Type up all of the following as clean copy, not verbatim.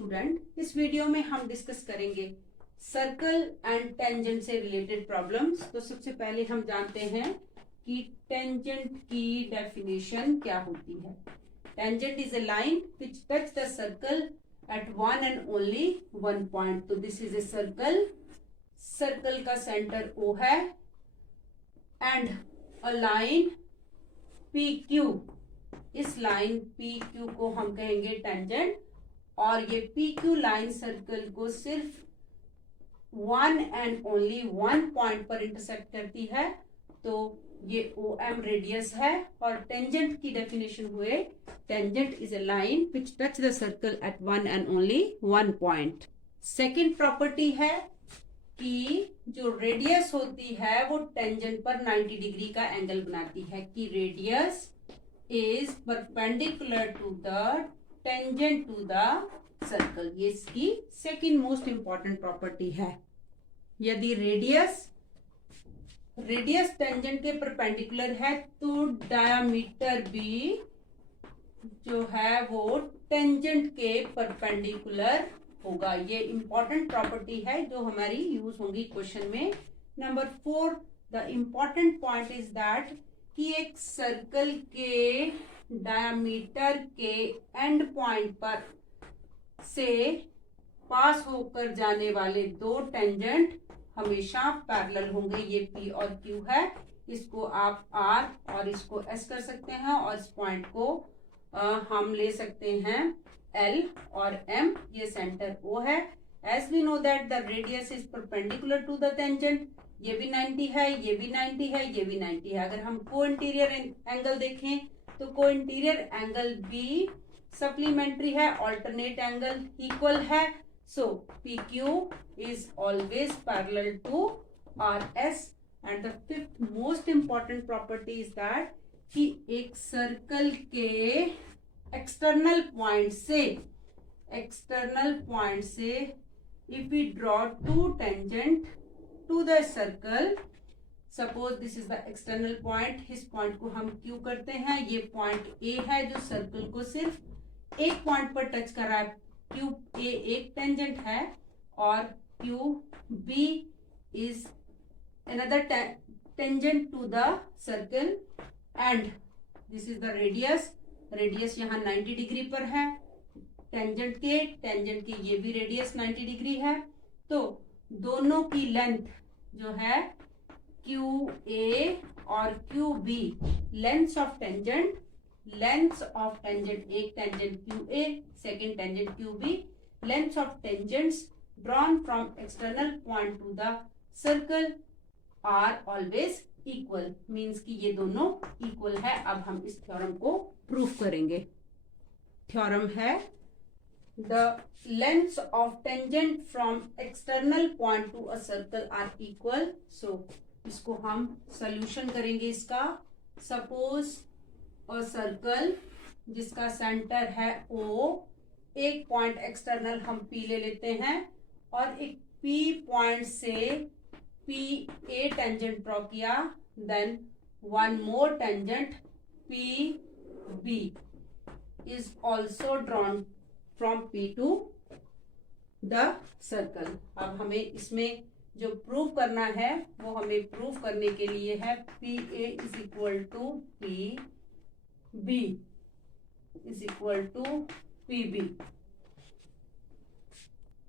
Student, इस video में हम डिस्कस करेंगे सर्कल एंड टेंजेंट से रिलेटेड प्रॉब्लम्स। तो सबसे पहले हम जानते हैं कि टेंजेंट की डेफिनेशन क्या होती है। Tangent is a line which touch the circle at one and only one point. तो this is a circle, circle का सेंटर O है एंड अ लाइन PQ, इस लाइन PQ को हम कहेंगे टेंजेंट, और ये PQ लाइन सर्कल को सिर्फ one and only one point पर इंटरसेक्ट करती है। तो ये OM रेडियस है। और टेंजेंट की डेफिनेशन हुए, tangent is a line which touch the circle at one and only one point. Second property है कि जो रेडियस होती है वो टेंजेंट पर 90 डिग्री का एंगल बनाती है, कि radius is perpendicular to the tangent to the circle. ये इसकी सेकेंड मोस्ट इंपॉर्टेंट प्रॉपर्टी है। यदि रेडियस टेंजेंट के परपेंडिकुलर है तो डायामीटर भी जो है वो टेंजेंट के परपेंडिकुलर होगा। ये इंपॉर्टेंट प्रॉपर्टी है जो हमारी यूज होगी क्वेश्चन में। Number 4, the important point is that कि एक सर्कल के डायामीटर के एंड पॉइंट पर से पास होकर जाने वाले दो टेंजेंट हमेशा पैरेलल होंगे। ये P और Q है, इसको आप R और इसको S कर सकते हैं, और इस पॉइंट को हम ले सकते हैं L और M। ये सेंटर O है। As we know that the radius is perpendicular to the tangent, ये भी 90 है, ये भी 90 है, ये भी 90 है। अगर हम को इंटीरियर एंगल देखें तो को इंटीरियर एंगल भी सप्लीमेंट्री है, ऑल्टरनेट एंगल इक्वल है। सो PQ is always parallel to RS। and the fifth most important property is that कि एक सर्कल के एक्सटर्नल पॉइंट से if we draw two tangent to the circle, suppose this is the external point, इस point को हम Q करते हैं। ये पॉइंट A है जो सर्कल को सिर्फ एक पॉइंट पर टच कर रहा है। QA एक टेंजेंट है और QB is another tangent to the circle and this is the radius यहाँ 90 डिग्री पर है। टेंजेंट के ये भी रेडियस 90 डिग्री है। तो दोनों की लेंथ जो है QA और QB, लेंथ ऑफ टेंजेंट, एक tangent QA, second tangent QB, length of tangents drawn from external point to the circle are always equal, means कि ये दोनों इक्वल है। अब हम इस थ्योरम को प्रूफ करेंगे। थ्योरम है the lengths of tangent from external point to a circle are equal। so इसको हम सॉल्यूशन करेंगे इसका। सपोज अ सर्कल जिसका सेंटर है O, एक पॉइंट एक्सटर्नल हम P ले लेते हैं और एक P पॉइंट से PA टेंजेंट ड्रॉ किया, then one more tangent PB is also drawn from P to the circle। अब हमें इसमें जो प्रूव करना है वो हमें प्रूव करने के लिए है PA is equal to PB is equal to PB।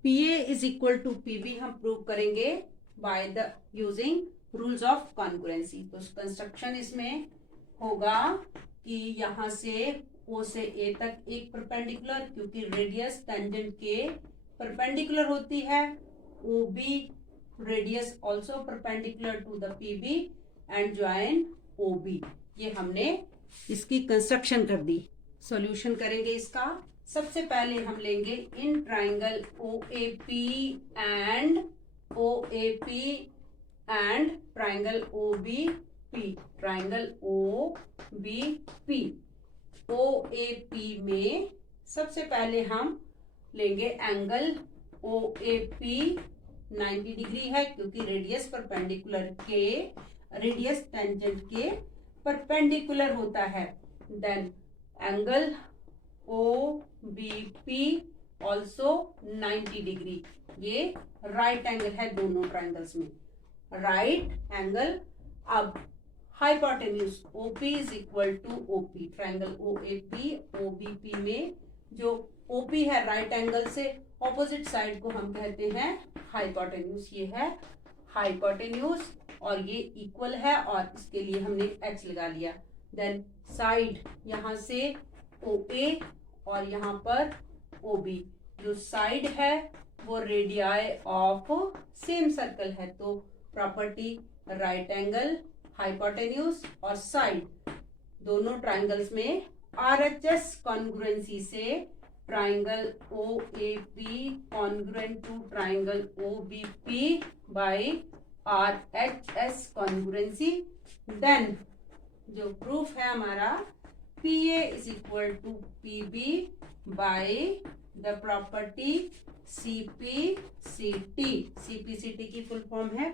PA is equal to PB हम प्रूव करेंगे by the using rules of congruency। तो कंस्ट्रक्शन इसमें होगा कि यहाँ से O से A तक एक परपेंडिकुलर, क्योंकि रेडियस टेंजेंट के परपेंडिकुलर होती है। OB radius also perpendicular to the PB and join OB। ये हमने इसकी कंस्ट्रक्शन कर दी। सॉल्यूशन करेंगे इसका। सबसे पहले हम लेंगे in triangle OAP and triangle OBP। Triangle OBP OAP में सबसे पहले हम लेंगे एंगल OAP 90 डिग्री है, क्योंकि रेडियस टेंजेंट के परपेंडिकुलर होता है। Then angle OBP also 90 degree. ये राइट एंगल है दोनों ट्राइंगल्स में, राइट एंगल। अब hypotenuse OP is equal to OP, triangle OAP OBP में जो OP है राइट एंगल से ऑपोजिट साइड को हम कहते हैं हाइपोटेन्यूज। ये है हाइपोटेन्यूज और ये इक्वल है और इसके लिए हमने H लगा लिया। देन साइड यहाँ से OA और यहाँ पर OB, जो साइड है वो रेडियाई ऑफ सेम सर्कल है, तो प्रॉपर्टी राइट एंगल, हाइपोटेन्यूज और साइड दोनों ट्राइंगल्स में RHS कॉन्ग्रुएंसी से triangle OAP congruent to triangle OBP by RHS congruency. Then जो प्रूफ है हमारा PA is equal to PB by the property CPCT। CPCT की फुल फॉर्म है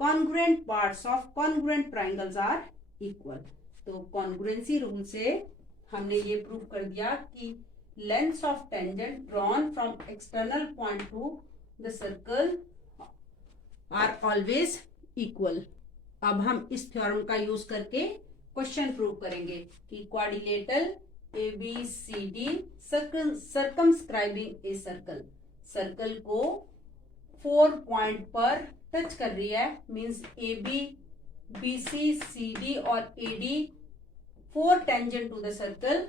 congruent parts of congruent triangles are equal. तो congruency rule से हमने ये prove कर दिया कि lengths of tangent drawn from external point to the circle are always equal. अब हम इस थ्योरम का यूज करके क्वेश्चन प्रूव करेंगे कि quadrilateral ABCD circumscribing a circle को 4 पॉइंट पर टच कर रही है, मींस AB BC CD और AD 4 tangent to the circle.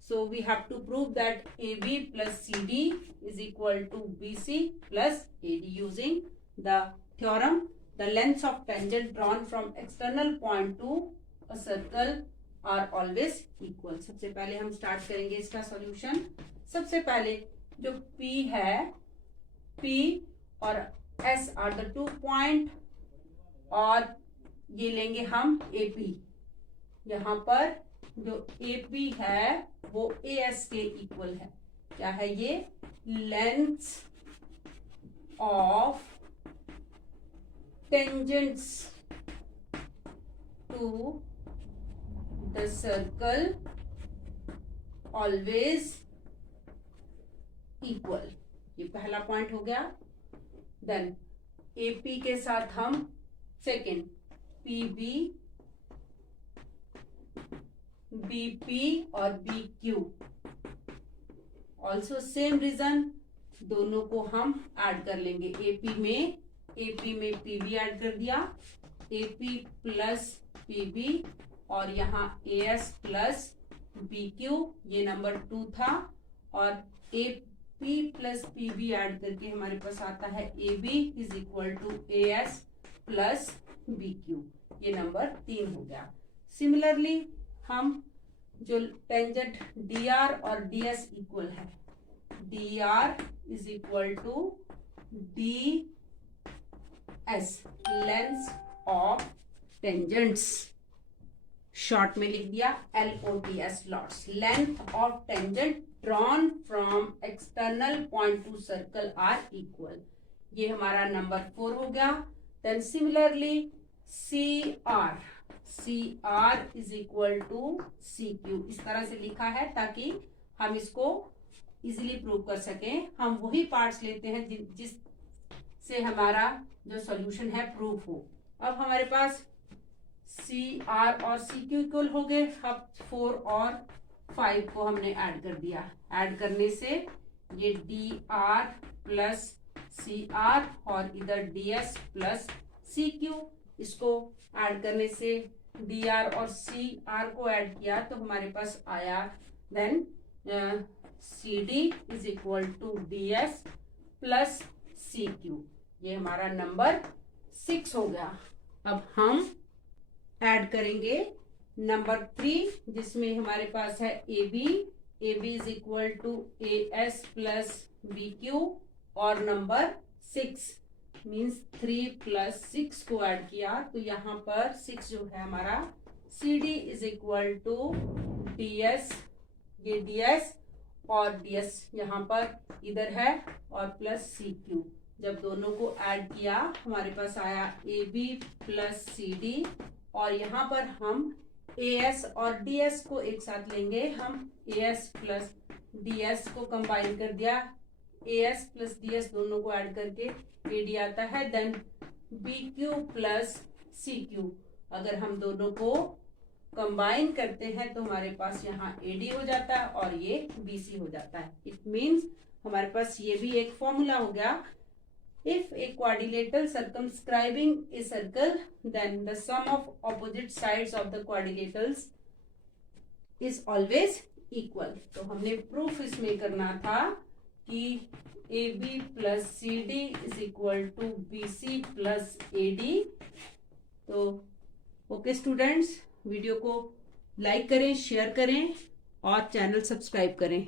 So we have to prove that AB plus CD is equal to BC plus AD using the theorem. The lengths of tangent drawn from external point to a circle are always equal. सबसे पहले हम start करेंगे इसका solution. सबसे पहले जो P है, P और S are the 2 point और ये लेंगे हम AP। यहाँ पर जो AP है वो AS के इक्वल है। क्या है ये? Length of tangents to the circle always equal. ये पहला पॉइंट हो गया। देन AP के साथ हम सेकेंड PB BP और BQ ऑल्सो सेम रीजन, दोनों को हम ऐड कर लेंगे। AP में PB ऐड कर दिया, AP प्लस PB और यहाँ AS प्लस BQ, ये नंबर 2 था। और AP प्लस PB ऐड करके हमारे पास आता है AB is equal to AS plus BQ, ये नंबर 3 हो गया। सिमिलरली हम जो टेंजेंट DR और DS इक्वल है, DR is equal to DS, length of tangents, short में लिख दिया LOTS, lots. Length of tangent drawn from external point to circle are equal, ये हमारा नंबर 4 हो गया। Then similarly CR is equal to CQ, इस तरह से लिखा है ताकि हम इसको इजीली प्रूव कर सकें। हम वही पार्ट्स लेते हैं जिससे हमारा जो सॉल्यूशन है प्रूव हो। अब हमारे पास CR और CQ इक्वल हो गए। अब 4 और 5 को हमने ऐड कर दिया। ऐड करने से ये DR प्लस CR और इधर DS प्लस CQ, इसको ऐड करने से DR और CR को ऐड किया तो हमारे पास आया then CD is equal to DS plus CQ, ये हमारा नंबर 6 हो गया। अब हम ऐड करेंगे नंबर 3, जिसमें हमारे पास है AB is equal to AS plus BQ और नंबर 6 मीन्स 3 प्लस 6 को ऐड किया तो यहाँ पर 6 जो है हमारा CD is equal to DS, ये DS और DS यहाँ पर इधर है और प्लस CQ। जब दोनों को ऐड किया हमारे पास आया AB प्लस CD और यहाँ पर हम AS और DS को एक साथ लेंगे, हम AS प्लस ds को कंबाइन कर दिया, as प्लस ds दोनों को ऐड करके ad आता है, देन bq प्लस cq, अगर हम दोनों को कंबाइन करते हैं तो हमारे पास यहाँ AD हो जाता है और ये BC हो जाता है। इट मीन्स हमारे पास ये भी एक फॉर्मूला हो गया, if a quadrilateral circumscribing a circle then the sum of opposite sides of the quadrilaterals is always equal. तो हमने प्रूफ इसमें करना था कि AB plus CD is equal to BC plus AD। तो ओके स्टूडेंट्स, वीडियो को like करें, share करें और चैनल सब्सक्राइब करें।